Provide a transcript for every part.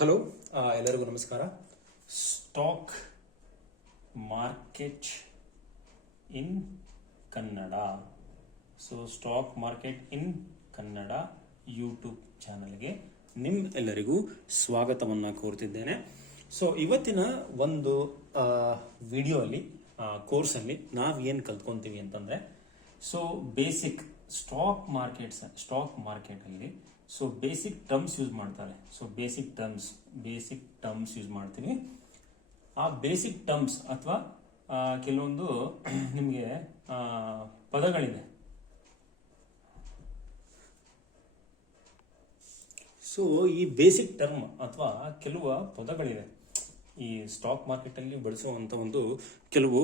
Hello, ಎಲ್ಲರಿಗೂ ನಮಸ್ಕಾರ. Stock market in Kannada. Stock market in Kannada YouTube ಚಾನಲ್ಗೆ ನಿಮ್ಮೆಲ್ಲರಿಗೂ ಸ್ವಾಗತವನ್ನು ಕೋರ್ತಿದ್ದೇನೆ. ಇವತ್ತಿನ ಒಂದು ವಿಡಿಯೋ ಅಲ್ಲಿ ಕೋರ್ಸಲ್ಲಿ ನಾವು ಏನು ಕಲ್ತ್ಕೊಂತೀವಿ ಅಂತಂದ್ರೆ, ಬೇಸಿಕ್ ಸ್ಟಾಕ್ ಮಾರ್ಕೆಟ್ ಅಲ್ಲಿ ಬೇಸಿಕ್ ಟರ್ಮ್ಸ್ ಯೂಸ್ ಮಾಡ್ತಾರೆ. ಬೇಸಿಕ್ ಟರ್ಮ್ಸ್ ಯೂಸ್ ಮಾಡ್ತೀವಿ. ಆ ಬೇಸಿಕ್ ಟರ್ಮ್ಸ್ ಅಥವಾ ಕೆಲವೊಂದು ನಿಮಗೆ ಪದಗಳಿದೆ. ಈ ಬೇಸಿಕ್ ಟರ್ಮ್ ಅಥವಾ ಕೆಲವು ಪದಗಳಿವೆ. ಈ ಸ್ಟಾಕ್ ಮಾರ್ಕೆಟ್ ಅಲ್ಲಿ ಬಳಸುವಂತ ಒಂದು ಕೆಲವು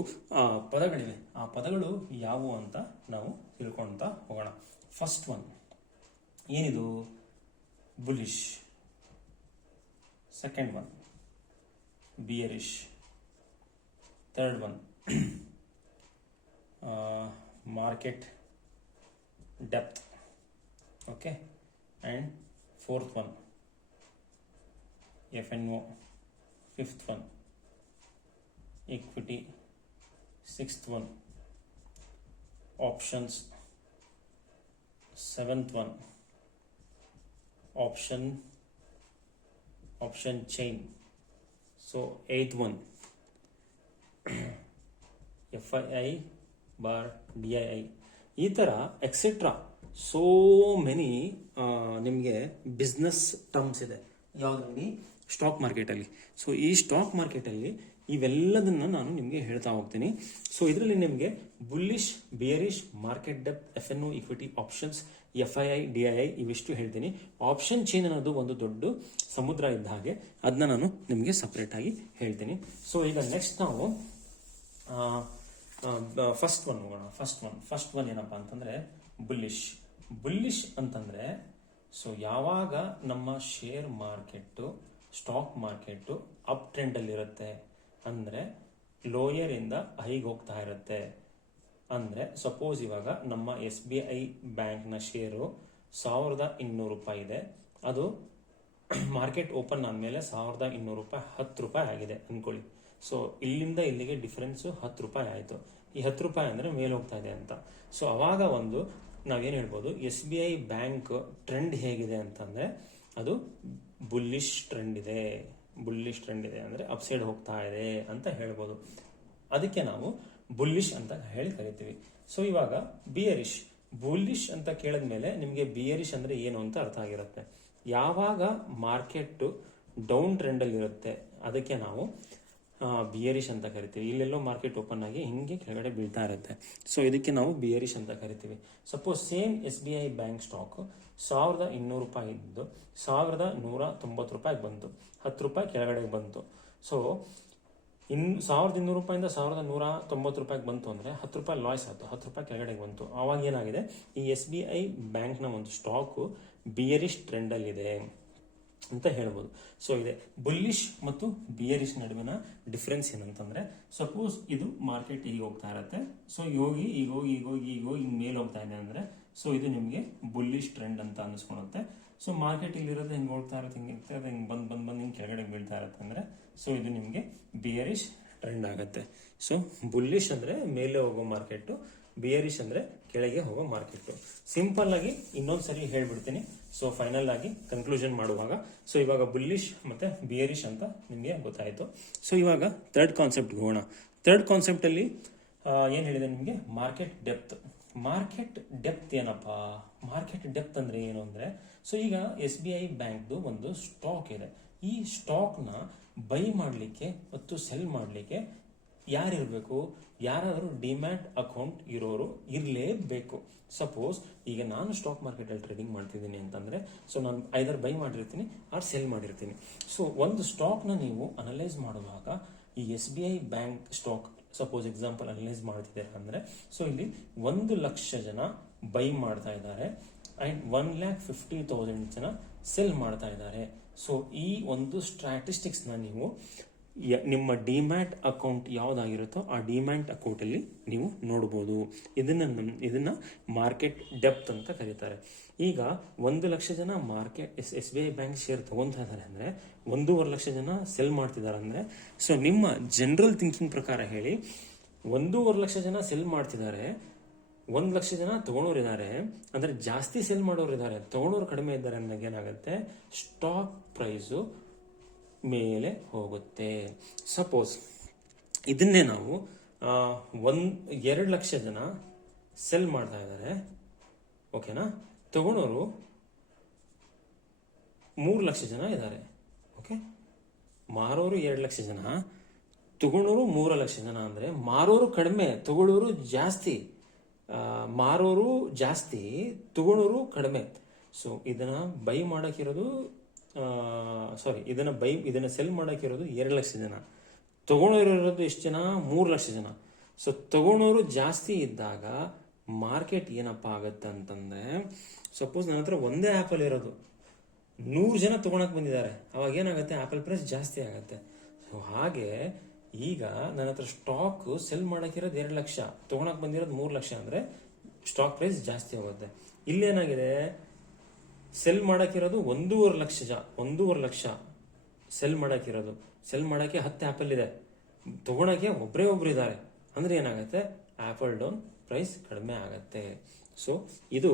ಪದಗಳಿವೆ. ಆ ಪದಗಳು ಯಾವುವು ಅಂತ ನಾವು ತಿಳ್ಕೊಂತ ಹೋಗೋಣ. ಫಸ್ಟ್ ಒನ್ ಏನಿದು? Bullish. Second one bearish. Third one market depth. Okay, and fourth one FNO. Fifth one equity. Sixth one options. Seventh one option chain. Eighth one FII bar DII. ಈ ತರ ಎಕ್ಸೆಟ್ರಾ ಸೋ ಮೆನಿ ನಿಮಗೆ business terms ಇದೆ ಯಾವುದ್ರಲ್ಲಿ? Stock ಮಾರ್ಕೆಟಲ್ಲಿ. ಈ stock ಮಾರ್ಕೆಟಲ್ಲಿ ಇವೆಲ್ಲದನ್ನ ನಾನು ನಿಮಗೆ ಹೇಳ್ತಾ ಹೋಗ್ತೀನಿ. ಇದರಲ್ಲಿ ನಿಮಗೆ bullish, bearish, market depth, FNO, equity, options, FII, DII ಇವಿಷ್ಟು ಹೇಳ್ತೀನಿ. ಆಪ್ಷನ್ ಚೈನ್ ಅನ್ನೋದು ಒಂದು ದೊಡ್ಡ ಸಮುದ್ರ ಇದ್ದ ಹಾಗೆ, ಅದನ್ನ ನಾನು ನಿಮಗೆ ಸಪ್ರೇಟ್ ಆಗಿ ಹೇಳ್ತೀನಿ. ಈಗ ನೆಕ್ಸ್ಟ್ ನಾವು ಫಸ್ಟ್ ಒನ್ ಹೋಗೋಣ. ಫಸ್ಟ್ ಒನ್ ಏನಪ್ಪಾ ಅಂತಂದ್ರೆ ಬುಲ್ಲಿಶ್ ಅಂತಂದ್ರೆ ಯಾವಾಗ ನಮ್ಮ share market, stock market up trend ಅಲ್ಲಿ ಇರುತ್ತೆ ಅಂದ್ರೆ ಲೋಯರ್ ಇಂದ ಹೈಗೆ ಹೋಗ್ತಾ ಇರುತ್ತೆ. ಅಂದ್ರೆ ಸಪೋಸ್ ಇವಾಗ ನಮ್ಮ SBI ಬ್ಯಾಂಕ್ ನ ಶೇರು 1200 ರೂಪಾಯಿ ಇದೆ. ಅದು ಮಾರ್ಕೆಟ್ ಓಪನ್ ಆದ್ಮೇಲೆ 1200 ರೂಪಾಯಿ 10 ರೂಪಾಯಿ ಆಗಿದೆ ಅನ್ಕೊಳ್ಳಿ. ಇಲ್ಲಿಂದ ಇಲ್ಲಿಗೆ ಡಿಫರೆನ್ಸ್ 10 ರೂಪಾಯಿ ಆಯ್ತು. ಈ 10 ರೂಪಾಯಿ ಅಂದ್ರೆ ಮೇಲೆ ಹೋಗ್ತಾ ಇದೆ ಅಂತ. ಅವಾಗ ಒಂದು ನಾವೇನ್ ಹೇಳ್ಬೋದು, SBI ಬ್ಯಾಂಕ್ ಟ್ರೆಂಡ್ ಹೇಗಿದೆ ಅಂತಂದ್ರೆ ಅದು ಬುಲ್ಲಿಶ್ ಟ್ರೆಂಡ್ ಇದೆ ಅಂದ್ರೆ ಅಪ್ಸೈಡ್ ಹೋಗ್ತಾ ಇದೆ ಅಂತ ಹೇಳ್ಬೋದು. ಅದಕ್ಕೆ ನಾವು ಬುಲ್ಲಿಶ್ ಅಂತ ಹೇಳಿ ಕರಿತೀವಿ. ಇವಾಗ ಬುಲ್ಲಿಶ್ ಅಂತ ಕೇಳಿದ್ಮೇಲೆ ನಿಮಗೆ ಬಿಯರಿಶ್ ಅಂದ್ರೆ ಏನು ಅಂತ ಅರ್ಥ ಆಗಿರುತ್ತೆ. ಯಾವಾಗ ಮಾರ್ಕೆಟ್ ಡೌನ್ ಟ್ರೆಂಡ್ ಅಲ್ಲಿ ಇರುತ್ತೆ ಅದಕ್ಕೆ ನಾವು ಬಿಯರಿಶ್ ಅಂತ ಕರಿತೀವಿ. ಇಲ್ಲೆಲ್ಲೋ ಮಾರ್ಕೆಟ್ ಓಪನ್ ಆಗಿ ಹಿಂಗೆ ಕೆಳಗಡೆ ಬೀಳ್ತಾ ಇರುತ್ತೆ. ಇದಕ್ಕೆ ನಾವು ಬಿಯರಿಶ್ ಅಂತ ಕರಿತೀವಿ. Suppose same SBI bank stock 1200 ರೂಪಾಯಿ ಇದ್ದು 1190 ರೂಪಾಯಿಗೆ ಬಂತು, 10 ರೂಪಾಯಿ ಕೆಳಗಡೆ ಬಂತು. 1200 ರೂಪಾಯಿಂದ 1190 ರೂಪಾಯಿಗೆ ಬಂತು ಅಂದ್ರೆ 10 ರೂಪಾಯಿ ಲಾಸ್ ಆಯ್ತು, 10 ರೂಪಾಯಿ ಕೆಳಗಡೆ ಬಂತು. ಅವಾಗ ಏನಾಗಿದೆ, ಈ SBI ಬ್ಯಾಂಕ್ ನ ಒಂದು ಸ್ಟಾಕ್ ಬಿಯರಿಶ್ ಟ್ರೆಂಡ್ ಅಲ್ಲಿ ಇದೆ ಅಂತ ಹೇಳ್ಬೋದು. ಇದೆ ಬುಲ್ಲಿಶ್ ಮತ್ತು ಬಿಯರಿಶ್ ನಡುವಿನ ಡಿಫರೆನ್ಸ್ ಏನಂತಂದ್ರೆ, ಸಪೋಸ್ ಇದು ಮಾರ್ಕೆಟ್ ಈಗ ಹೋಗ್ತಾ ಇರತ್ತೆ. ಈಗ ಮೇಲೆ ಹೋಗ್ತಾ ಇದೆ ಅಂದ್ರೆ ಇದು ನಿಮಗೆ ಬುಲ್ಲಿಶ್ ಟ್ರೆಂಡ್ ಅಂತ ಅನಿಸ್ಕೊಳುತ್ತೆ. ಮಾರ್ಕೆಟ್ ಇಲ್ಲಿ ಇರೋದು ಹಿಂಗೆ ಹೋಗ್ತಾ ಇರುತ್ತೆ, ಹಿಂಗೆ ಬಂದ್ ಹಿಂಗೆ ಕೆಳಗಡೆ ಬೀಳ್ತಾ ಇರುತ್ತೆ ಅಂದ್ರೆ ಇದು ನಿಮಗೆ ಬಿಯರಿಶ್ ಟ್ರೆಂಡ್ ಆಗುತ್ತೆ. ಬುಲ್ಲಿಶ್ ಅಂದ್ರೆ ಮೇಲೆ ಹೋಗೋ ಮಾರ್ಕೆಟ್, ಬಿಯರಿಶ್ ಅಂದ್ರೆ ಕೆಳಗೆ ಹೋಗೋ ಮಾರ್ಕೆಟ್. ಸಿಂಪಲ್ ಆಗಿ ಇನ್ನೊಂದ್ಸರಿ ಹೇಳ್ಬಿಡ್ತೀನಿ. ಫೈನಲ್ ಆಗಿ ಕನ್ಕ್ಲೂಷನ್ ಮಾಡುವಾಗ ಇವಾಗ ಬುಲ್ಲಿಶ್ ಮತ್ತೆ ಬಿಯರಿಶ್ ಅಂತ ನಿಮಗೆ ಗೊತ್ತಾಯ್ತು. ಇವಾಗ ಥರ್ಡ್ ಕಾನ್ಸೆಪ್ಟ್ ಹೋಗೋಣ. ಥರ್ಡ್ ಕಾನ್ಸೆಪ್ಟ್ ಅಲ್ಲಿ ಏನ್ ಹೇಳಿದೆ ನಿಮಗೆ? ಮಾರ್ಕೆಟ್ ಡೆಪ್ತ್ ಏನಪ್ಪಾ? ಮಾರ್ಕೆಟ್ ಡೆಪ್ತ್ ಅಂದ್ರೆ ಏನು ಅಂದ್ರೆ, ಈಗ SBI ಬ್ಯಾಂಕ್ದು ಒಂದು ಸ್ಟಾಕ್ ಇದೆ. ಈ ಸ್ಟಾಕ್ ನ ಬೈ ಮಾಡ್ಲಿಕ್ಕೆ ಮತ್ತು ಸೆಲ್ ಮಾಡ್ಲಿಕ್ಕೆ ಯಾರಿರ್ಬೇಕು? ಯಾರಾದರೂ ಡಿಮ್ಯಾಟ್ ಅಕೌಂಟ್ ಇರೋರು ಇರಲೇಬೇಕು. ಸಪೋಸ್ ಈಗ ನಾನು ಸ್ಟಾಕ್ ಮಾರ್ಕೆಟ್ ಅಲ್ಲಿ ಟ್ರೇಡಿಂಗ್ ಮಾಡ್ತಿದ್ದೀನಿ ಅಂತಂದ್ರೆ ನಾನು ಐದರ್ ಬೈ ಮಾಡಿರ್ತೀನಿ ಆರ್ ಸೆಲ್ ಮಾಡಿರ್ತೀನಿ. ಒಂದು ಸ್ಟಾಕ್ ನ ನೀವು ಅನಲೈಸ್ ಮಾಡುವಾಗ ಈ SBI bank stock suppose example analyse ಮಾಡ್ತಿದ್ದಾರೆ ಅಂದ್ರೆ ಇಲ್ಲಿ 1 ಲಕ್ಷ ಜನ ಬೈ ಮಾಡ್ತಾ ಇದ್ದಾರೆ ಅಂಡ್ 1,50,000 ಜನ ಸೆಲ್ ಮಾಡ್ತಾ ಇದ್ದಾರೆ. ಈ ಒಂದು ಸ್ಟ್ಯಾಟಿಸ್ಟಿಕ್ಸ್ ನ ನೀವು ನಿಮ್ಮ ಡಿಮ್ಯಾಟ್ ಅಕೌಂಟ್ ಯಾವುದಾಗಿರುತ್ತೋ ಆ ಡಿಮ್ಯಾಟ್ ಅಕೌಂಟಲ್ಲಿ ನೀವು ನೋಡ್ಬೋದು. ಇದನ್ನ ಮಾರ್ಕೆಟ್ ಡೆಪ್ತ್ ಅಂತ ಕರೀತಾರೆ. ಈಗ 1,00,000 ಜನ S B I bank share ತಗೊಂತಾ ಇದ್ದಾರೆ ಅಂದರೆ 1,50,000 ಜನ ಸೆಲ್ ಮಾಡ್ತಿದ್ದಾರೆ ಅಂದರೆ, ಸೊ ನಿಮ್ಮ ಜನರಲ್ ಥಿಂಕಿಂಗ್ ಪ್ರಕಾರ ಹೇಳಿ, 1,50,000 ಜನ ಸೆಲ್ ಮಾಡ್ತಿದ್ದಾರೆ, 1,00,000 ಜನ ತಗೊಳೋರಿದ್ದಾರೆ, ಅಂದರೆ ಜಾಸ್ತಿ ಸೆಲ್ ಮಾಡೋರಿದ್ದಾರೆ, ತಗೊಳೋರು ಕಡಿಮೆ ಇದ್ದಾರೆ ಅಂದಾಗ ಏನಾಗುತ್ತೆ, ಸ್ಟಾಕ್ ಪ್ರೈಸು ಮೇಲೆ ಹೋಗುತ್ತೆ. ಸಪೋಸ್ ಇದನ್ನೇ ನಾವು 2,00,000 ಜನ ಸೆಲ್ ಮಾಡ್ತಾ ಇದ್ದಾರೆ, ಓಕೆನಾ, ತಗೊಳೋರು 3,00,000 ಜನ ಇದ್ದಾರೆ. ಓಕೆ, ಮಾರೋರು 2,00,000 ಜನ, ತಗೊಳೋರು 3,00,000 ಜನ. ಅಂದರೆ ಮಾರೋರು ಕಡಿಮೆ, ತಗೊಳ್ಳೋರು ಜಾಸ್ತಿ. ಮಾರೋರು ಜಾಸ್ತಿ, ತಗೊಳೋರು ಕಡಿಮೆ. ಸೊ ಇದನ್ನ ಬೈ ಮಾಡಕ್ಕಿರೋದು ಇದನ್ನ ಸೆಲ್ ಮಾಡಕ್ಕಿರೋದು 2,00,000 ಜನ, ತಗೊಳೋರಿರೋದು ಎಷ್ಟು ಜನ, 3,00,000 ಜನ. ಸೊ ತಗೊಳೋರು ಜಾಸ್ತಿ ಇದ್ದಾಗ ಮಾರ್ಕೆಟ್ ಏನಪ್ಪಾ ಆಗತ್ತೆ ಅಂತಂದ್ರೆ, ಸಪೋಸ್ ನನ್ನ ಹತ್ರ ಒಂದೇ ಆಪಲ್ ಇರೋದು, 100 ಜನ ತಗೊಳಕ್ ಬಂದಿದ್ದಾರೆ, ಅವಾಗ ಏನಾಗುತ್ತೆ, ಆಪಲ್ ಪ್ರೈಸ್ ಜಾಸ್ತಿ ಆಗತ್ತೆ. ಸೊ ಹಾಗೆ ಈಗ ನನ್ನ ಹತ್ರ ಸ್ಟಾಕ್ ಸೆಲ್ ಮಾಡಕ್ಕಿರೋದು 2,00,000, ತಗೊಳಕ್ ಬಂದಿರೋದು 3,00,000 ಅಂದ್ರೆ ಸ್ಟಾಕ್ ಪ್ರೈಸ್ ಜಾಸ್ತಿ ಹೋಗುತ್ತೆ. ಇಲ್ಲೇನಾಗಿದೆ, ಸೆಲ್ ಮಾಡಕ್ಕಿರೋದು 1,50,000 ಸೆಲ್ ಮಾಡಕ್ಕಿರೋದು, ಸೆಲ್ ಮಾಡಕ್ಕೆ 10 ಆಪಲ್ ಇದೆ, ತಗೊಳಕ್ಕೆ ಒಬ್ರು ಇದ್ದಾರೆ, ಅಂದ್ರೆ ಏನಾಗುತ್ತೆ, ಆಪಲ್ ಡೌನ್, ಪ್ರೈಸ್ ಕಡಿಮೆ ಆಗತ್ತೆ. ಸೊ ಇದು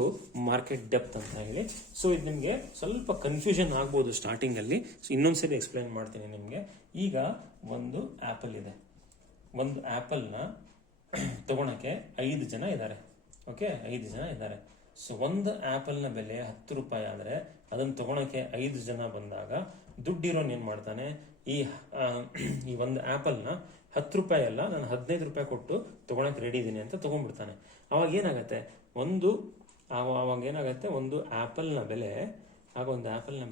ಮಾರ್ಕೆಟ್ ಡೆಪ್ತ್ ಅಂತ ಹೇಳಿ. ಸೊ ಇದು ನಿಮಗೆ ಸ್ವಲ್ಪ ಕನ್ಫ್ಯೂಷನ್ ಆಗ್ಬೋದು ಸ್ಟಾರ್ಟಿಂಗ್ ಅಲ್ಲಿ. ಸೊ ಇನ್ನೊಂದ್ಸರಿ ಎಕ್ಸ್ಪ್ಲೈನ್ ಮಾಡ್ತೀನಿ ನಿಮಗೆ. ಈಗ ಒಂದು ಆಪಲ್ ಇದೆ, ಒಂದು ಆಪಲ್ನ ತಗೊಳಕ್ಕೆ 5 ಜನ ಇದ್ದಾರೆ. ಓಕೆ, 5 ಜನ ಇದ್ದಾರೆ. ಸೊ ಒಂದು ಆಪಲ್ನ ಬೆಲೆ 10 ರೂಪಾಯಿ ಆದರೆ ಅದನ್ನು ತಗೊಳಕ್ಕೆ 5 ಜನ ಬಂದಾಗ ದುಡ್ಡಿರೋನ್ ಏನ್ ಮಾಡ್ತಾನೆ, ಈ ಒಂದು ಆಪಲ್ನ 10 ರೂಪಾಯಿ ಅಲ್ಲ, ನಾನು 15 ರೂಪಾಯಿ ಕೊಟ್ಟು ತಗೊಳಕ್ ರೆಡಿ ಇದೀನಿ ಅಂತ ತಗೊಂಡ್ಬಿಡ್ತಾನೆ. ಅವಾಗ ಏನಾಗತ್ತೆ, ಒಂದು ಆಪಲ್ನ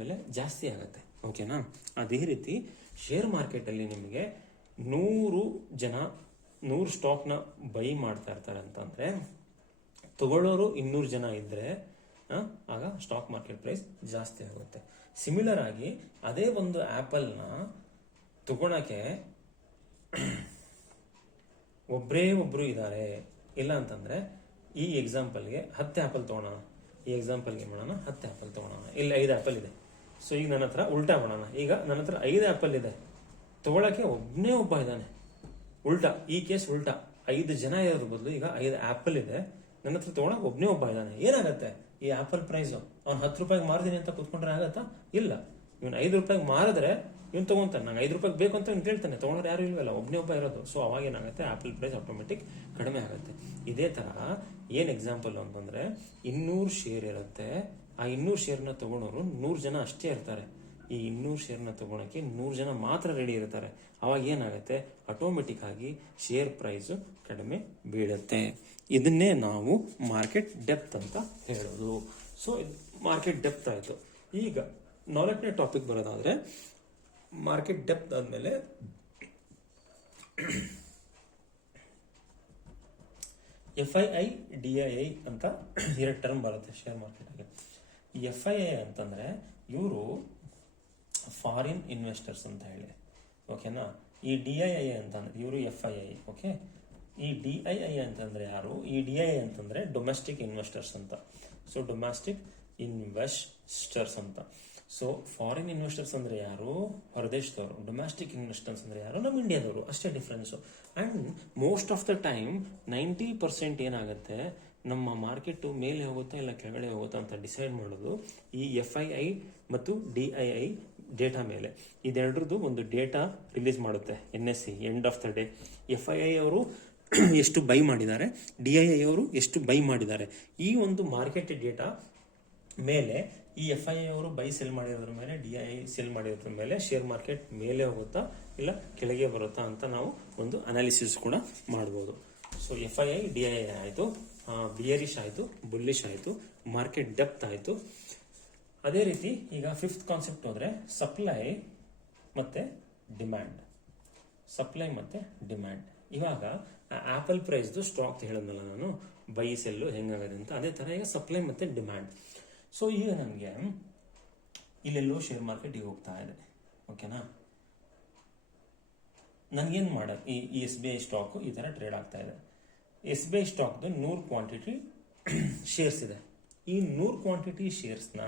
ಬೆಲೆ ಜಾಸ್ತಿ ಆಗತ್ತೆ. ಓಕೆನಾ, ಅದೇ ರೀತಿ ಶೇರ್ ಮಾರ್ಕೆಟ್ ಅಲ್ಲಿ ನಿಮಗೆ 100 ಸ್ಟಾಕ್ನ ಬೈ ಮಾಡ್ತಾ ಇರ್ತಾರೆ ಅಂತಂದ್ರೆ, ತಗೊಳ್ಳೋರು 200 ಜನ ಇದ್ರೆ ಆಗ ಸ್ಟಾಕ್ ಮಾರ್ಕೆಟ್ ಪ್ರೈಸ್ ಜಾಸ್ತಿ ಆಗುತ್ತೆ. ಸಿಮಿಲರ್ ಆಗಿ ಅದೇ ಒಂದು ಆಪಲ್ನ ತಗೊಳಕ್ಕೆ ಒಬ್ರು ಇದ್ದಾರೆ, ಇಲ್ಲ ಅಂತಂದ್ರೆ ಈ ಎಕ್ಸಾಂಪಲ್ಗೆ 10 ಆಪಲ್ ತಗೊಳೋಣ, ಈ ಎಕ್ಸಾಂಪಲ್ಗೆ ಮಾಡೋಣ, 10 ಆಪಲ್ ತಗೊಳೋಣ, ಇಲ್ಲ 5 ಆಪಲ್ ಇದೆ. ಸೊ ಈಗ ನನ್ನ ಹತ್ರ ಉಲ್ಟಾ ಮಾಡೋಣ, ಈಗ ನನ್ನ ಹತ್ರ 5 ಆಪಲ್ ಇದೆ, ತಗೊಳಕ್ಕೆ ಒಬ್ಬ ಇದ್ದಾನೆ. ಉಲ್ಟಾ, ಈ ಕೇಸ್ ಉಲ್ಟಾ, 5 ಜನ ಇರೋದ್ರ ಬದಲು ಈಗ 5 ಆಪಲ್ ಇದೆ, ನನ್ನ ಹತ್ರ ತಗೊಳಕ್ ಒಬ್ಬ ಇದ್ದಾನೆ. ಏನಾಗತ್ತೆ, ಈ ಆಪಲ್ ಪ್ರೈಸ್ ಅವ್ನು 10 ರೂಪಾಯಿಗೆ ಮಾರ್ತೀನಿ ಅಂತ ಕುತ್ಕೊಂಡ್ರೆ ಆಗತ್ತಾ, ಇಲ್ಲ. ಇವ್ನು 5 ರೂಪಾಯಿಗೆ ಮಾರಿದ್ರೆ ಇವ್ನು ತಗೊಂತಾನೆ, ನಂಗೆ 5 ರೂಪಾಯಿಗೆ ಬೇಕು ಅಂತ ಇವ್ನು ಕೇಳ್ತಾನೆ, ತಗೊಂಡ್ರೆ ಯಾರು ಇಲ್ವಲ್ಲ, ಒಬ್ಬ ಇರೋದು. ಸೊ ಅವಾಗ ಏನಾಗುತ್ತೆ, ಆಪಲ್ ಪ್ರೈಸ್ ಆಟೋಮೆಟಿಕ್ ಕಡಿಮೆ ಆಗುತ್ತೆ. ಇದೇ ತರ ಏನ್ ಎಕ್ಸಾಂಪಲ್ ಅಂತಂದ್ರೆ, 200 ಶೇರ್ ಇರುತ್ತೆ, ಆ 200 ಶೇರ್ನ ತಗೊಳೋರು 100 ಜನ ಅಷ್ಟೇ ಇರ್ತಾರೆ. ಈ 200 ಶೇರ್ನ ತಗೊಳಕ್ಕೆ 100 ಜನ ಮಾತ್ರ ರೆಡಿ ಇರ್ತಾರೆ. ಅವಾಗ ಏನಾಗುತ್ತೆ, ಆಟೋಮೆಟಿಕ್ ಆಗಿ ಶೇರ್ ಪ್ರೈಸ್ ಕಡಿಮೆ ಬೀಳುತ್ತೆ. ಇದನ್ನೇ ನಾವು ಮಾರ್ಕೆಟ್ ಡೆಪ್ತ್ ಅಂತ ಹೇಳೋದು. ಸೊ ಮಾರ್ಕೆಟ್ ಡೆಪ್ತ್ ಆಯ್ತು. ಈಗ 4ನೇ ಟಾಪಿಕ್ ಬರೋದಾದ್ರೆ, ಮಾರ್ಕೆಟ್ ಡೆಪ್ತ್ ಆದ್ಮೇಲೆ FII DII ಅಂತ 2 ಟರ್ಮ್ ಬರುತ್ತೆ ಶೇರ್ ಮಾರ್ಕೆಟ್ಗೆ. ಈ FII ಅಂತಂದ್ರೆ ಇವರು ಫಾರಿನ್ ಇನ್ವೆಸ್ಟರ್ಸ್ ಅಂತ ಹೇಳಿ, ಓಕೆನಾ. ಈ DII ಅಂತಂದ್ರೆ ಇವರು FII. ಓಕೆ, ಈ DII ಅಂತಂದ್ರೆ ಯಾರು, ಈ DII ಅಂತಂದ್ರೆ ಡೊಮೆಸ್ಟಿಕ್ ಇನ್ವೆಸ್ಟರ್ಸ್ ಅಂತ. ಸೊ ಡೊಮೆಸ್ಟಿಕ್ ಇನ್ವೆಸ್ಟರ್ಸ್ ಅಂತ. ಸೊ ಫಾರಿನ್ ಇನ್ವೆಸ್ಟರ್ಸ್ ಅಂದ್ರೆ ಯಾರು, ಹೊರದೇಶದವರು. ಡೊಮೆಸ್ಟಿಕ್ ಇನ್ವೆಸ್ಟರ್ಸ್ ಅಂದ್ರೆ ಯಾರು, ನಮ್ಮ ಇಂಡಿಯಾದವರು. ಅಷ್ಟೇ difference. And most of the time 90% ಏನಾಗುತ್ತೆ, ನಮ್ಮ ಮಾರ್ಕೆಟ್ ಮೇಲೆ ಹೋಗುತ್ತಾ ಇಲ್ಲ ಕೆಳಗಡೆ ಹೋಗುತ್ತಾ ಅಂತ ಡಿಸೈಡ್ ಮಾಡೋದು ಈ FII ಮತ್ತು DII ಡೇಟಾ ಮೇಲೆ. ಇದೆರಡರದ್ದು ಒಂದು ಡೇಟಾ ರಿಲೀಸ್ ಮಾಡುತ್ತೆ NSE end of the day. FII ಅವರು ಎಷ್ಟು ಬೈ ಮಾಡಿದ್ದಾರೆ, DII ಅವರು ಎಷ್ಟು ಬೈ ಮಾಡಿದ್ದಾರೆ, ಈ ಒಂದು ಮಾರ್ಕೆಟ್ ಡೇಟಾ ಮೇಲೆ ಈ FII ಅವರು ಬೈ ಸೆಲ್ ಮಾಡಿರೋದ್ರ ಮೇಲೆ, DII ಸೆಲ್ ಮಾಡಿರೋದ್ರ ಮೇಲೆ ಶೇರ್ ಮಾರ್ಕೆಟ್ ಮೇಲೆ ಹೋಗುತ್ತಾ ಇಲ್ಲ ಕೆಳಗೆ ಬರುತ್ತಾ ಅಂತ ನಾವು ಒಂದು ಅನಾಲಿಸಿಸ್ ಕೂಡ ಮಾಡ್ಬೋದು. ಸೊ FII DII ಆಯಿತು, ಬಿಯರಿಶ್ ಆಯಿತು, ಬುಲ್ಲಿಶ್ ಆಯಿತು, ಮಾರ್ಕೆಟ್ ಡೆಪ್ತ್ ಆಯಿತು. ಅದೇ ರೀತಿ ಈಗ 5th ಕಾನ್ಸೆಪ್ಟ್ ಹೋದ್ರೆ ಸಪ್ಲೈ ಮತ್ತೆ ಡಿಮ್ಯಾಂಡ್. ಸಪ್ಲೈ ಮತ್ತೆ ಡಿಮ್ಯಾಂಡ್. ಇವಾಗ ಆಪಲ್ ಪ್ರೈಸ್ದು ಸ್ಟಾಕ್ ಹೇಳಿದ್ನಲ್ಲ ನಾನು, ಬೈ ಸೆಲ್ಲು ಹೆಂಗಾಗದೆ ಅಂತ, ಅದೇ ತರ ಈಗ ಸಪ್ಲೈ ಮತ್ತೆ ಡಿಮ್ಯಾಂಡ್. ಸೊ ಈಗ ನಮಗೆ ಇಲ್ಲೆಲ್ಲೋ ಶೇರ್ ಮಾರ್ಕೆಟ್ ಈಗ ಹೋಗ್ತಾ ಇದೆ, ಓಕೆನಾ. ನನಗೇನು ಮಾಡ ಈ ಎಸ್ ಬಿ ಐ ಸ್ಟಾಕು ಈ ಥರ ಟ್ರೇಡ್ ಆಗ್ತಾ ಇದೆ. ಎಸ್ ಬಿ ಐ ಸ್ಟಾಕ್ದು 100 ಕ್ವಾಂಟಿಟಿ ಶೇರ್ಸ್ ಇದೆ. ಈ 100 ಕ್ವಾಂಟಿಟಿ ಶೇರ್ಸ್ನ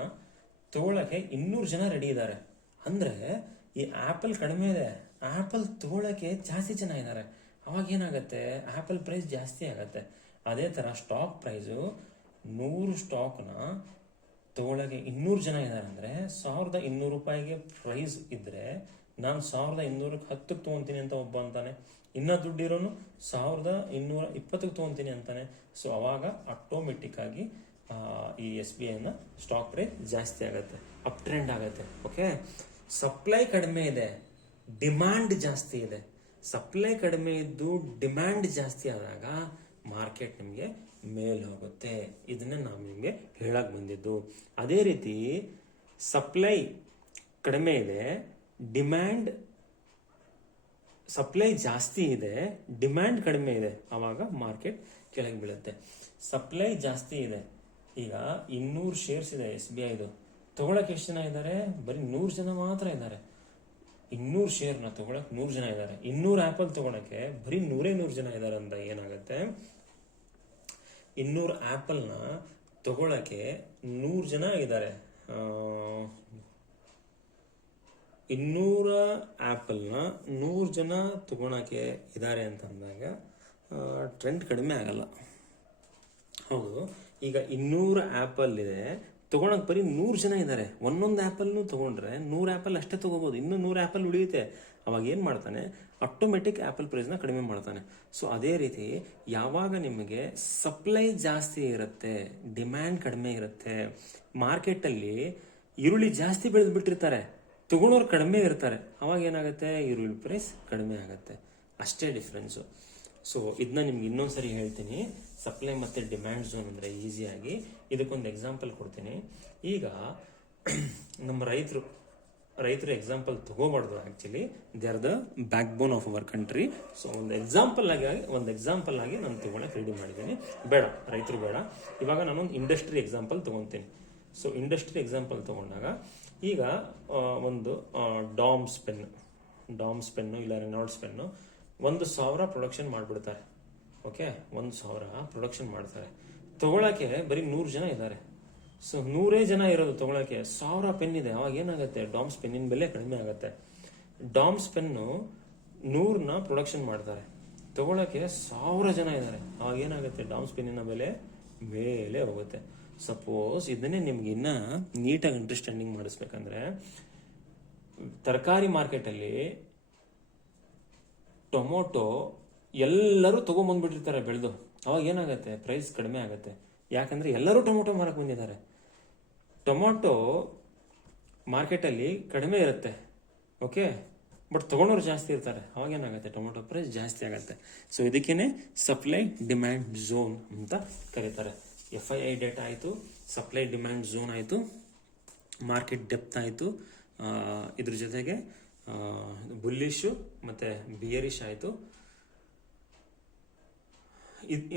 ತಗೊಳಕ್ಕೆ 200 ಜನ ರೆಡಿ ಇದ್ದಾರೆ. ಅಂದರೆ ಈ ಆ್ಯಪಲ್ ಕಡಿಮೆ ಇದೆ, ಆ್ಯಪಲ್ ತಗೊಳಕ್ಕೆ ಜಾಸ್ತಿ ಜನ ಇದ್ದಾರೆ. ಅವಾಗ ಏನಾಗುತ್ತೆ, ಆ್ಯಪಲ್ ಪ್ರೈಸ್ ಜಾಸ್ತಿ ಆಗುತ್ತೆ. ಅದೇ ಥರ ಸ್ಟಾಕ್ ಪ್ರೈಸು 100 ಸ್ಟಾಕ್ನ ತಗೊಳಕ್ಕೆ 200 ಜನ ಇದ್ದಾರೆ. ಅಂದರೆ 1200 ರೂಪಾಯಿಗೆ ಪ್ರೈಸ್ ಇದ್ದರೆ ನಾನು 1200ಕ್ಕೆ 10ಕ್ಕೆ ತೊಗೊತೀನಿ ಅಂತ ಒಬ್ಬ ಅಂತಾನೆ, ಇನ್ನೂ ದುಡ್ಡಿರೋನು 1220ಕ್ಕೆ ತೊಗೊತೀನಿ ಅಂತಾನೆ. ಸೊ ಅವಾಗ ಆಟೋಮೆಟಿಕ್ ಆಗಿ ಈ ಎಸ್ ಬಿ ಐನ ಸ್ಟಾಕ್ ಪ್ರೈಸ್ ಜಾಸ್ತಿ ಆಗುತ್ತೆ, ಅಪ್ ಟ್ರೆಂಡ್ ಆಗುತ್ತೆ. ಓಕೆ, ಸಪ್ಲೈ ಕಡಿಮೆ ಇದೆ, ಡಿಮ್ಯಾಂಡ್ ಜಾಸ್ತಿ ಇದೆ. ಸಪ್ಲೈ ಕಡಿಮೆ ಇದ್ದು ಡಿಮ್ಯಾಂಡ್ ಜಾಸ್ತಿ ಆದಾಗ ಮಾರ್ಕೆಟ್ ನಿಮಗೆ ಮೇಲೆ ಹೋಗುತ್ತೆ. ಇದನ್ನೇ ನಾವು ನಿಮಗೆ ಹೇಳಕ್ ಬಂದಿದ್ದು. ಅದೇ ರೀತಿ ಸಪ್ಲೈ ಕಡಿಮೆ ಇದೆ, ಸಪ್ಲೈ ಜಾಸ್ತಿ ಇದೆ, ಡಿಮ್ಯಾಂಡ್ ಕಡಿಮೆ ಇದೆ, ಆವಾಗ ಮಾರ್ಕೆಟ್ ಕೆಳಗೆ ಬೀಳುತ್ತೆ. ಸಪ್ಲೈ ಜಾಸ್ತಿ ಇದೆ, ಈಗ 200 ಶೇರ್ಸ್ ಇದೆ ಎಸ್ ಬಿ ಐದು, ತಗೊಳಕ್ಕೆ ಎಷ್ಟು ಜನ ಇದ್ದಾರೆ? ಬರೀ 100 ಜನ ಮಾತ್ರ ಇದ್ದಾರೆ. 200 ಶೇರ್ನ ತಗೊಳಕ್ 100 ಜನ ಇದ್ದಾರೆ. 200 ಆ್ಯಪಲ್ ತಗೊಳಕ್ಕೆ ಬರೀ 100 ಜನ ಇದ್ದಾರೆ. ಅಂತ ಏನಾಗುತ್ತೆ, 200 ಆ್ಯಪಲ್ನ ತಗೊಳಕ್ಕೆ 100 ಜನ ಇದ್ದಾರೆ. 200 ಆ್ಯಪಲ್ನ 100 ಜನ ತಗೊಳಕ್ಕೆ ಇದ್ದಾರೆ ಅಂತಂದಾಗ ಟ್ರೆಂಡ್ ಕಡಿಮೆ ಆಗಲ್ಲ. ಹೌದು, ಈಗ 200 ಆ್ಯಪಲ್ ಇದೆ, ತಗೊಳಕ್ ಬರೀ 100 ಜನ ಇದ್ದಾರೆ. ಒಂದೊಂದು ಆ್ಯಪಲ್ನು ತಗೊಂಡ್ರೆ 100 ಆ್ಯಪಲ್ ಅಷ್ಟೇ ತಗೋಬಹುದು, ಇನ್ನೂ 100 ಆ್ಯಪಲ್ ಉಳಿಯುತ್ತೆ. ಅವಾಗ ಏನು ಮಾಡ್ತಾನೆ, ಆಟೋಮೆಟಿಕ್ ಆ್ಯಪಲ್ ಪ್ರೈಸ್ನ ಕಡಿಮೆ ಮಾಡ್ತಾನೆ. ಸೊ ಅದೇ ರೀತಿ ಯಾವಾಗ ನಿಮಗೆ ಸಪ್ಲೈ ಜಾಸ್ತಿ ಇರುತ್ತೆ, ಡಿಮ್ಯಾಂಡ್ ಕಡಿಮೆ ಇರುತ್ತೆ, ಮಾರ್ಕೆಟಲ್ಲಿ ಈರುಳ್ಳಿ ಜಾಸ್ತಿ ಬೆಳೆದು ಬಿಟ್ಟಿರ್ತಾರೆ, ತಗೊಳೋರು ಕಡಿಮೆ ಇರ್ತಾರೆ, ಅವಾಗ ಏನಾಗುತ್ತೆ, ಈರುಳ್ಳಿ ಪ್ರೈಸ್ ಕಡಿಮೆ ಆಗುತ್ತೆ. ಅಷ್ಟೇ ಡಿಫ್ರೆನ್ಸು. ಸೊ ಇದನ್ನ ನಿಮ್ಗೆ ಇನ್ನೊಂದ್ಸರಿ ಹೇಳ್ತೀನಿ. ಸಪ್ಲೈ ಮತ್ತು ಡಿಮ್ಯಾಂಡ್ ಝೋನ್ ಅಂದರೆ ಈಸಿಯಾಗಿ ಇದಕ್ಕೊಂದು ಎಕ್ಸಾಂಪಲ್ ಕೊಡ್ತೀನಿ. ಈಗ ನಮ್ಮ ರೈತರು ಎಕ್ಸಾಂಪಲ್ ತಗೋಬಾರ್ದು. Actually they are the backbone of our country. So ಒಂದು ಎಕ್ಸಾಂಪಲ್ ಆಗಿ ನಾನು ತಗೊಳಕ್ಕೆ ರೆಡಿ ಮಾಡಿದ್ದೀನಿ. ಬೇಡ, ರೈತರು ಬೇಡ. ಇವಾಗ ನಾನೊಂದು ಇಂಡಸ್ಟ್ರಿ ಎಕ್ಸಾಂಪಲ್ ತಗೊತೀನಿ. ಸೊ ಇಂಡಸ್ಟ್ರಿ ಎಕ್ಸಾಂಪಲ್ ತಗೊಂಡಾಗ ಈಗ ಒಂದು ಡಾಮ್ಸ್ ಪೆನ್ನು ಇಲ್ಲ ರೆನಾಲ್ಡ್ಸ್ ಪೆನ್ನು 1000 ಪ್ರೊಡಕ್ಷನ್ ಮಾಡಿಬಿಡ್ತಾರೆ. ಓಕೆ, 1000 ಪ್ರೊಡಕ್ಷನ್ ಮಾಡ್ತಾರೆ. ತಗೊಳಕ್ಕೆ ಬರೀ 100 ಜನ ಇದ್ದಾರೆ. ಸೊ 100 ಜನ ಇರೋದು ತಗೊಳಕ್ಕೆ 1000 ಪೆನ್ ಇದೆ. ಅವಾಗ ಏನಾಗುತ್ತೆ, ಡಾಮ್ಸ್ ಪೆನ್ನಿನ ಬೆಲೆ ಕಡಿಮೆ ಆಗುತ್ತೆ. ಡಾಮ್ಸ್ ಪೆನ್ನು 100ನ ಪ್ರೊಡಕ್ಷನ್ ಮಾಡ್ತಾರೆ, ತಗೊಳಕ್ಕೆ 1000 ಜನ ಇದ್ದಾರೆ. ಅವಾಗ ಏನಾಗುತ್ತೆ, ಡಾಮ್ಸ್ ಪೆನ್ನಿನ ಬೆಲೆ ಮೇಲೆ ಹೋಗುತ್ತೆ. ಸಪೋಸ್ ಇದನ್ನೇ ನಿಮ್ಗೆ ಇನ್ನ ನೀಟಾಗಿ ಅಂಡರ್ಸ್ಟ್ಯಾಂಡಿಂಗ್ ಮಾಡಿಸ್ಬೇಕಂದ್ರೆ, ತರಕಾರಿ ಮಾರ್ಕೆಟಲ್ಲಿ ಟೊಮೊಟೊ ಎಲ್ಲರೂ ತಗೊಂಬಂದ್ಬಿಟ್ಟಿರ್ತಾರೆ ಬೆಳೆದು. ಅವಾಗ ಏನಾಗುತ್ತೆ, ಪ್ರೈಸ್ ಕಡಿಮೆ ಆಗುತ್ತೆ. ಯಾಕಂದ್ರೆ ಎಲ್ಲರೂ ಟೊಮೊಟೊ ಮಾರಕ್ಕೆ ಬಂದಿದ್ದಾರೆ. ಟೊಮೊಟೊ ಮಾರ್ಕೆಟಲ್ಲಿ ಕಡಿಮೆ ಇರುತ್ತೆ, ಓಕೆ, ಬಟ್ ತಗೊಳೋರು ಜಾಸ್ತಿ ಇರ್ತಾರೆ. ಅವಾಗ ಏನಾಗುತ್ತೆ, ಟೊಮೊಟೊ ಪ್ರೈಸ್ ಜಾಸ್ತಿ ಆಗುತ್ತೆ. ಸೊ ಇದಕ್ಕೇನೆ ಸಪ್ಲೈ ಡಿಮ್ಯಾಂಡ್ ಝೋನ್ ಅಂತ ಕರೀತಾರೆ. FII ಡೇಟಾ ಆಯಿತು, ಸಪ್ಲೈ ಡಿಮ್ಯಾಂಡ್ ಝೋನ್ ಆಯಿತು, ಮಾರ್ಕೆಟ್ ಡೆಪ್ತ್ ಆಯಿತು, ಇದ್ರ ಜೊತೆಗೆ ಬುಲ್ಲಿಶು ಮತ್ತು ಬಿಯರಿಶ್ ಆಯಿತು.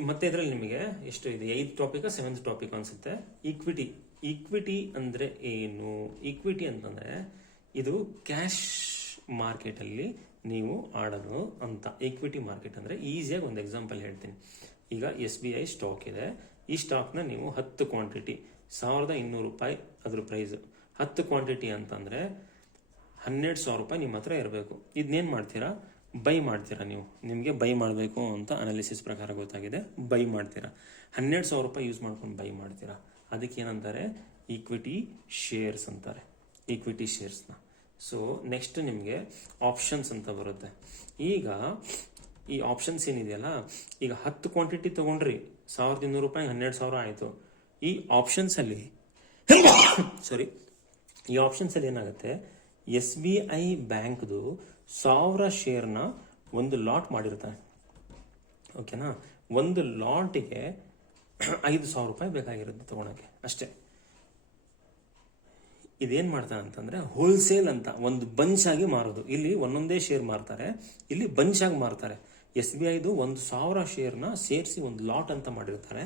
ಮತ್ತೆ ಇದರಲ್ಲಿ ನಿಮಗೆ ಎಷ್ಟು ಇದೆ, 8th ಟಾಪಿಕ್ 7th ಟಾಪಿಕ್ ಅನ್ಸುತ್ತೆ. ಈಕ್ವಿಟಿ ಅಂದರೆ ಏನು? ಈಕ್ವಿಟಿ ಅಂತಂದರೆ ಇದು ಕ್ಯಾಶ್ ಮಾರ್ಕೆಟಲ್ಲಿ ನೀವು ಆಡೋದು ಅಂತ. ಈಕ್ವಿಟಿ ಮಾರ್ಕೆಟ್ ಅಂದರೆ ಈಸಿಯಾಗಿ ಒಂದು ಎಕ್ಸಾಂಪಲ್ ಹೇಳ್ತೀನಿ. ಈಗ SBI ಸ್ಟಾಕ್ ಇದೆ. ಈ ಸ್ಟಾಕ್ನ ನೀವು 10 ಕ್ವಾಂಟಿಟಿ 1200 ರೂಪಾಯಿ ಅದ್ರ ಪ್ರೈಸ್. 10 ಕ್ವಾಂಟಿಟಿ ಅಂತಂದರೆ 12,000 ರೂಪಾಯಿ ನಿಮ್ಮ ಹತ್ರ ಇರಬೇಕು. ಇದನ್ನೇನು ಮಾಡ್ತೀರಾ, ಬೈ ಮಾಡ್ತೀರಾ. ನಿಮಗೆ ಬೈ ಮಾಡಬೇಕು ಅಂತ ಅನಾಲಿಸಿಸ್ ಪ್ರಕಾರ ಗೊತ್ತಾಗಿದೆ, ಬೈ ಮಾಡ್ತೀರಾ. 12,000 ರೂಪಾಯಿ ಯೂಸ್ ಮಾಡ್ಕೊಂಡು ಬೈ ಮಾಡ್ತೀರಾ. ಅದಕ್ಕೆ ಏನಂತಾರೆ, ಈಕ್ವಿಟಿ ಶೇರ್ಸ್ ಅಂತಾರೆ, ಈಕ್ವಿಟಿ ಶೇರ್ಸ್ನ. ಸೊ ನೆಕ್ಸ್ಟ್ ನಿಮಗೆ ಆಪ್ಷನ್ಸ್ ಅಂತ ಬರುತ್ತೆ. ಈಗ ಈ ಆಪ್ಷನ್ಸ್ ಏನಿದೆಯಲ್ಲ, ಈಗ 10 ಕ್ವಾಂಟಿಟಿ ತೊಗೊಂಡ್ರಿ, 1200 ರೂಪಾಯಿ 12,000 ಆಯಿತು. ಈ ಆಪ್ಷನ್ಸಲ್ಲಿ ಈ ಆಪ್ಷನ್ಸಲ್ಲಿ ಏನಾಗುತ್ತೆ, SBI ಬ್ಯಾಂಕ್ದು 1000 ಶೇರ್ನ ಒಂದು ಲಾಟ್ ಮಾಡಿರ್ತಾರೆ. ಓಕೆನಾ, ಒಂದು ಲಾಟಿಗೆ 5,000 ರೂಪಾಯಿ ಬೇಕಾಗಿರುತ್ತೆ ತೊಗೊಳಕ್ಕೆ ಅಷ್ಟೇ. ಇದೇನು ಮಾಡ್ತಾರೆ ಅಂತಂದರೆ ಹೋಲ್ಸೇಲ್ ಅಂತ ಒಂದು ಬಂಚ್ ಆಗಿ ಮಾರೋದು. ಇಲ್ಲಿ ಒಂದೊಂದೇ ಶೇರ್ ಮಾರ್ತಾರೆ, ಇಲ್ಲಿ ಬಂಚ್ ಆಗಿ ಮಾರ್ತಾರೆ. SBIದು 1,000 ಶೇರ್ನ ಸೇರಿಸಿ ಒಂದು ಲಾಟ್ ಅಂತ ಮಾಡಿರ್ತಾರೆ.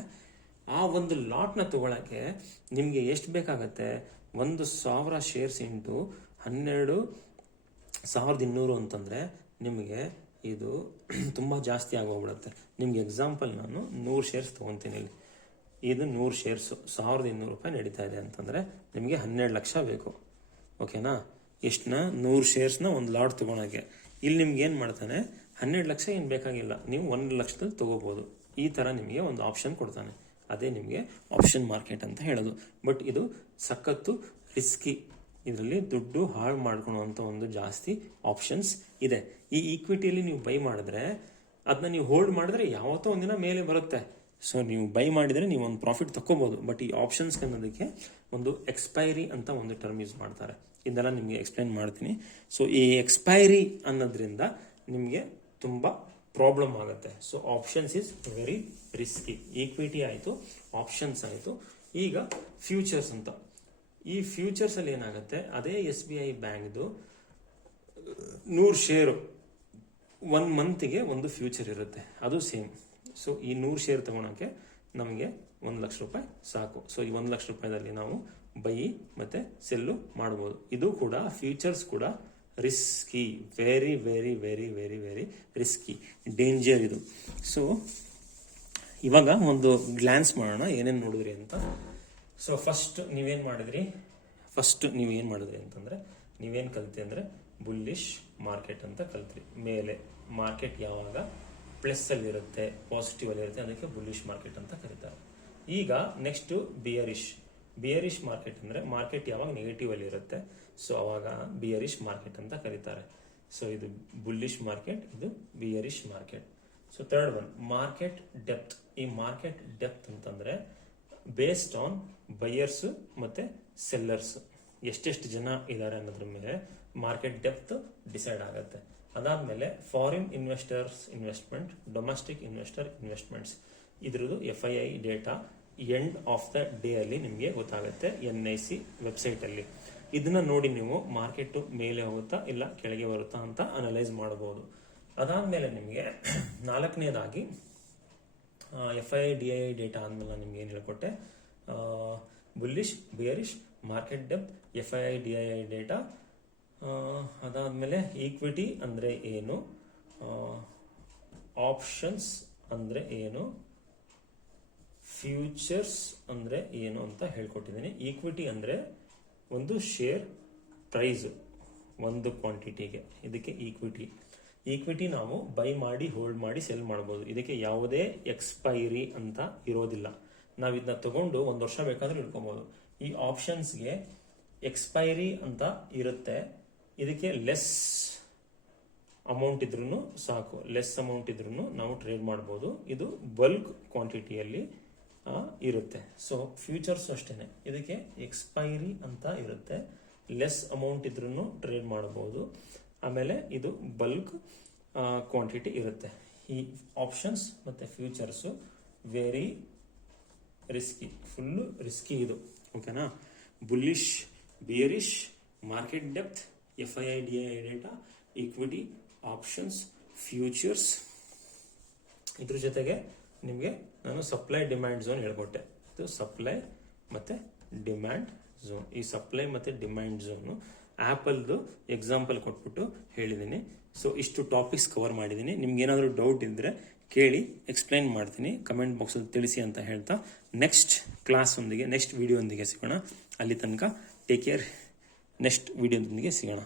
ಆ ಒಂದು ಲಾಟ್ನ ತಗೊಳಕ್ಕೆ ನಿಮಗೆ ಎಷ್ಟು ಬೇಕಾಗತ್ತೆ, 1,000 ಶೇರ್ಸ್ ಇಂಟು 12,200 ಅಂತಂದರೆ ನಿಮಗೆ ಇದು ತುಂಬ ಜಾಸ್ತಿ ಆಗೋಗ್ಬಿಡುತ್ತೆ. ನಿಮ್ಗೆ ಎಕ್ಸಾಂಪಲ್ ನಾನು 100 ಶೇರ್ಸ್ ತೊಗೊತೀನಿ ಇಲ್ಲಿ. ಇದು 100 ಶೇರ್ಸು ₹1200 ನಡೀತಾ ಇದೆ ಅಂತಂದರೆ ನಿಮಗೆ 12 ಲಕ್ಷ ಬೇಕು. ಓಕೆನಾ? ಎಷ್ಟನ್ನ 100 ಶೇರ್ಸ್ನ ಒಂದು ಲಾಟ್ ತೊಗೊಳಕ್ಕೆ. ಇಲ್ಲಿ ನಿಮ್ಗೆ ಏನು ಮಾಡ್ತಾನೆ, 12 ಲಕ್ಷ ಏನು ಬೇಕಾಗಿಲ್ಲ, ನೀವು 1 ಲಕ್ಷದಲ್ಲಿ ತೊಗೋಬೋದು. ಈ ಥರ ನಿಮಗೆ ಒಂದು ಆಪ್ಷನ್ ಕೊಡ್ತಾನೆ. ಅದೇ ನಿಮಗೆ ಆಪ್ಷನ್ ಮಾರ್ಕೆಟ್ ಅಂತ ಹೇಳೋದು. ಬಟ್ ಇದು ಸಖತ್ತು ರಿಸ್ಕಿ. ಇದರಲ್ಲಿ ದುಡ್ಡು ಹಾಳು ಮಾಡ್ಕೊಳ್ಳುವಂಥ ಒಂದು ಜಾಸ್ತಿ ಆಪ್ಷನ್ಸ್ ಇದೆ. ಈ ಈಕ್ವಿಟಿಯಲ್ಲಿ ನೀವು ಬೈ ಮಾಡಿದ್ರೆ ಅದನ್ನ ನೀವು ಹೋಲ್ಡ್ ಮಾಡಿದ್ರೆ ಯಾವತ್ತೋ ಒಂದಿನ ಮೇಲೆ ಬರುತ್ತೆ. ಸೊ ನೀವು ಬೈ ಮಾಡಿದರೆ ನೀವು ಒಂದು ಪ್ರಾಫಿಟ್ ತಗೋಬಹುದು. ಬಟ್ ಈ ಆಪ್ಷನ್ಸ್ ಅನ್ನೋದಕ್ಕೆ ಒಂದು ಎಕ್ಸ್ಪೈರಿ ಅಂತ ಒಂದು ಟರ್ಮ್ ಯೂಸ್ ಮಾಡ್ತಾರೆ. ಇದೆಲ್ಲ ನಿಮಗೆ ಎಕ್ಸ್ಪ್ಲೈನ್ ಮಾಡ್ತೀನಿ. ಸೊ ಈ ಎಕ್ಸ್ಪೈರಿ ಅನ್ನೋದ್ರಿಂದ ನಿಮಗೆ ತುಂಬ ಪ್ರಾಬ್ಲಮ್ ಆಗುತ್ತೆ. So options is very risky. Equity ಆಯಿತು, ಆಪ್ಷನ್ಸ್ ಆಯಿತು. ಈಗ ಫ್ಯೂಚರ್ಸ್ ಅಂತ. ಈ ಫ್ಯೂಚರ್ಸ್ ಅಲ್ಲಿ ಏನಾಗುತ್ತೆ, ಅದೇ SBI ಬ್ಯಾಂಕ್ದು 100 ಶೇರು 1 ಮಂತ್ಗೆ ಒಂದು ಫ್ಯೂಚರ್ ಇರುತ್ತೆ, ಅದು ಸೇಮ್. ಸೊ ಈ 100 ಶೇರ್ ತಗೊಳಕ್ಕೆ ನಮಗೆ ₹1,00,000 ಸಾಕು. ಸೊ ಈ ₹1,00,000 ನಾವು ಬೈ ಮತ್ತೆ ಸೆಲ್ಲು ಮಾಡ್ಬೋದು. ಇದು ಕೂಡ ಫ್ಯೂಚರ್ಸ್ ಕೂಡ risky, very very very very very risky, danger ಇದು. ಸೊ ಇವಾಗ ಒಂದು ಗ್ಲಾನ್ಸ್ ಮಾಡೋಣ ಏನೇನು ನೋಡಿದ್ರಿ ಅಂತ. ಸೊ ಫಸ್ಟ್ ನೀವೇನು ಮಾಡಿದ್ರಿ ಅಂತಂದರೆ ನೀವೇನು ಕಲ್ತಿ ಅಂದರೆ ಬುಲ್ಲಿಶ್ ಮಾರ್ಕೆಟ್ ಅಂತ ಕಲ್ತ್ರಿ. ಮೇಲೆ ಮಾರ್ಕೆಟ್ ಯಾವಾಗ ಪ್ಲಸ್ ಅಲ್ಲಿ ಇರುತ್ತೆ, ಪಾಸಿಟಿವ್ ಅಲ್ಲಿ ಇರುತ್ತೆ, ಅದಕ್ಕೆ ಬುಲ್ಲಿಶ್ ಮಾರ್ಕೆಟ್ ಅಂತ ಕರೀತಾರೆ. ಈಗ ನೆಕ್ಸ್ಟ್ ಬಿಯರಿಶ್ ಮಾರ್ಕೆಟ್ ಅಂದರೆ ಮಾರ್ಕೆಟ್ ಯಾವಾಗ ನೆಗೆಟಿವ್ ಅಲ್ಲಿ ಇರುತ್ತೆ, ಸೊ ಅವಾಗ ಬಿಯರಿಶ್ ಮಾರ್ಕೆಟ್ ಅಂತ ಕರೀತಾರೆ. ಸೊ ಇದು ಬುಲ್ಲಿಶ್ ಮಾರ್ಕೆಟ್, ಇದು bearish market. So third one market depth. ಈ ಮಾರ್ಕೆಟ್ ಡೆಪ್ತ್ ಅಂತಂದ್ರೆ ಬೇಸ್ಡ್ ಆನ್ ಬೈಯರ್ಸ್ ಮತ್ತೆ ಸೆಲ್ಲರ್ಸ್ ಎಷ್ಟೆಷ್ಟು ಜನ ಇದ್ದಾರೆ ಅನ್ನೋದ್ರ ಮೇಲೆ ಮಾರ್ಕೆಟ್ ಡೆಪ್ತ್ ಡಿಸೈಡ್ ಆಗುತ್ತೆ. ಅದಾದ್ಮೇಲೆ foreign investors investment, domestic investor investments, ಇದ್ರದ್ದು FII data end of the day ಅಲ್ಲಿ ನಿಮಗೆ ಗೊತ್ತಾಗುತ್ತೆ NIC ವೆಬ್ಸೈಟ್ ಅಲ್ಲಿ. ಇದನ್ನ ನೋಡಿ ನೀವು ಮಾರ್ಕೆಟ್ ಮೇಲೆ ಹೋಗುತ್ತಾ ಇಲ್ಲ ಕೆಳಗೆ ಬರುತ್ತಾ ಅಂತ ಅನಲೈಸ್ ಮಾಡಬಹುದು. ಅದಾದ್ಮೇಲೆ ನಿಮಗೆ 4ನೇದಾಗಿ FII DII ಡೇಟಾ ಅಂದ್ಮೇಲೆ ನಿಮ್ಗೆ ಏನು ಹೇಳ್ಕೊಟ್ಟೆ, bullish, bearish, market depth, FII DII data. ಅದಾದ್ಮೇಲೆ ಈಕ್ವಿಟಿ ಅಂದ್ರೆ ಏನು, ಆಪ್ಷನ್ಸ್ ಅಂದ್ರೆ ಏನು, ಫ್ಯೂಚರ್ಸ್ ಅಂದ್ರೆ ಏನು ಅಂತ ಹೇಳ್ಕೊಟ್ಟಿದ್ದೀನಿ. ಈಕ್ವಿಟಿ ಅಂದ್ರೆ ಒಂದು ಶೇರ್ ಪ್ರೈಸ್ ಒಂದು ಕ್ವಾಂಟಿಟಿಗೆ, ಇದಕ್ಕೆ ಈಕ್ವಿಟಿ ನಾವು ಬೈ ಮಾಡಿ ಹೋಲ್ಡ್ ಮಾಡಿ ಸೆಲ್ ಮಾಡಬಹುದು. ಇದಕ್ಕೆ ಯಾವುದೇ ಎಕ್ಸ್ಪೈರಿ ಅಂತ ಇರೋದಿಲ್ಲ. ನಾವು ಇದನ್ನ ತಗೊಂಡು 1 ವರ್ಷ ಬೇಕಾದ್ರೂ ಇಟ್ಕೋಬಹುದು. ಈ ಆಪ್ಷನ್ಸ್ಗೆ ಎಕ್ಸ್ಪೈರಿ ಅಂತ ಇರುತ್ತೆ. ಇದಕ್ಕೆ ಲೆಸ್ ಅಮೌಂಟ್ ಇದ್ರೂ ಸಾಕು, ಲೆಸ್ ಅಮೌಂಟ್ ಇದ್ರೂ ನಾವು ಟ್ರೇಡ್ ಮಾಡಬಹುದು. ಇದು ಬಲ್ಕ್ ಕ್ವಾಂಟಿಟಿಯಲ್ಲಿ ಇರುತ್ತೆ. ಸೊ ಫ್ಯೂಚರ್ಸ್ ಅಷ್ಟೇನೆ, ಇದಕ್ಕೆ ಎಕ್ಸ್ಪೈರಿ ಅಂತ ಇರುತ್ತೆ, ಲೆಸ್ ಅಮೌಂಟ್ ಇದ್ರೂ ಟ್ರೇಡ್ ಮಾಡಬಹುದು. ಆಮೇಲೆ ಇದು ಬಲ್ಕ್ ಕ್ವಾಂಟಿಟಿ ಇರುತ್ತೆ. ಈ ಆಪ್ಷನ್ಸ್ ಮತ್ತೆ futures very risky, full risky ಇದು. ಓಕೆನಾ? Bullish, bearish, market depth, FII DII data, equity, options, futures. ಇದ್ರ ಜೊತೆಗೆ ನಿಮಗೆ ನಾನು ಸಪ್ಲೈ ಡಿಮ್ಯಾಂಡ್ ಝೋನ್ ಹೇಳ್ಕೊಟ್ಟೆ. ಇದು ಸಪ್ಲೈ ಮತ್ತೆ ಡಿಮ್ಯಾಂಡ್ ಝೋನ್. ಈ ಸಪ್ಲೈ ಮತ್ತೆ ಡಿಮ್ಯಾಂಡ್ ಝೋನ್ ಆಪಲ್ದು ಎಕ್ಸಾಂಪಲ್ ಕೊಟ್ಬಿಟ್ಟು ಹೇಳಿದ್ದೀನಿ. ಸೊ ಇಷ್ಟು ಟಾಪಿಕ್ಸ್ ಕವರ್ ಮಾಡಿದ್ದೀನಿ. ನಿಮ್ಗೆ ಏನಾದರೂ ಡೌಟ್ ಇದ್ದರೆ ಕೇಳಿ, ಎಕ್ಸ್ಪ್ಲೈನ್ ಮಾಡ್ತೀನಿ, ಕಮೆಂಟ್ ಬಾಕ್ಸಲ್ಲಿ ತಿಳಿಸಿ ಅಂತ ಹೇಳ್ತಾ ನೆಕ್ಸ್ಟ್ ಕ್ಲಾಸ್ ಒಂದಿಗೆ, ನೆಕ್ಸ್ಟ್ ವಿಡಿಯೋ ಒಂದಿಗೆ ಸಿಗೋಣ. ಅಲ್ಲಿ ತನಕ ಟೇಕ್ ಕೇರ್. ನೆಕ್ಸ್ಟ್ ವಿಡಿಯೋದೊಂದಿಗೆ ಸಿಗೋಣ.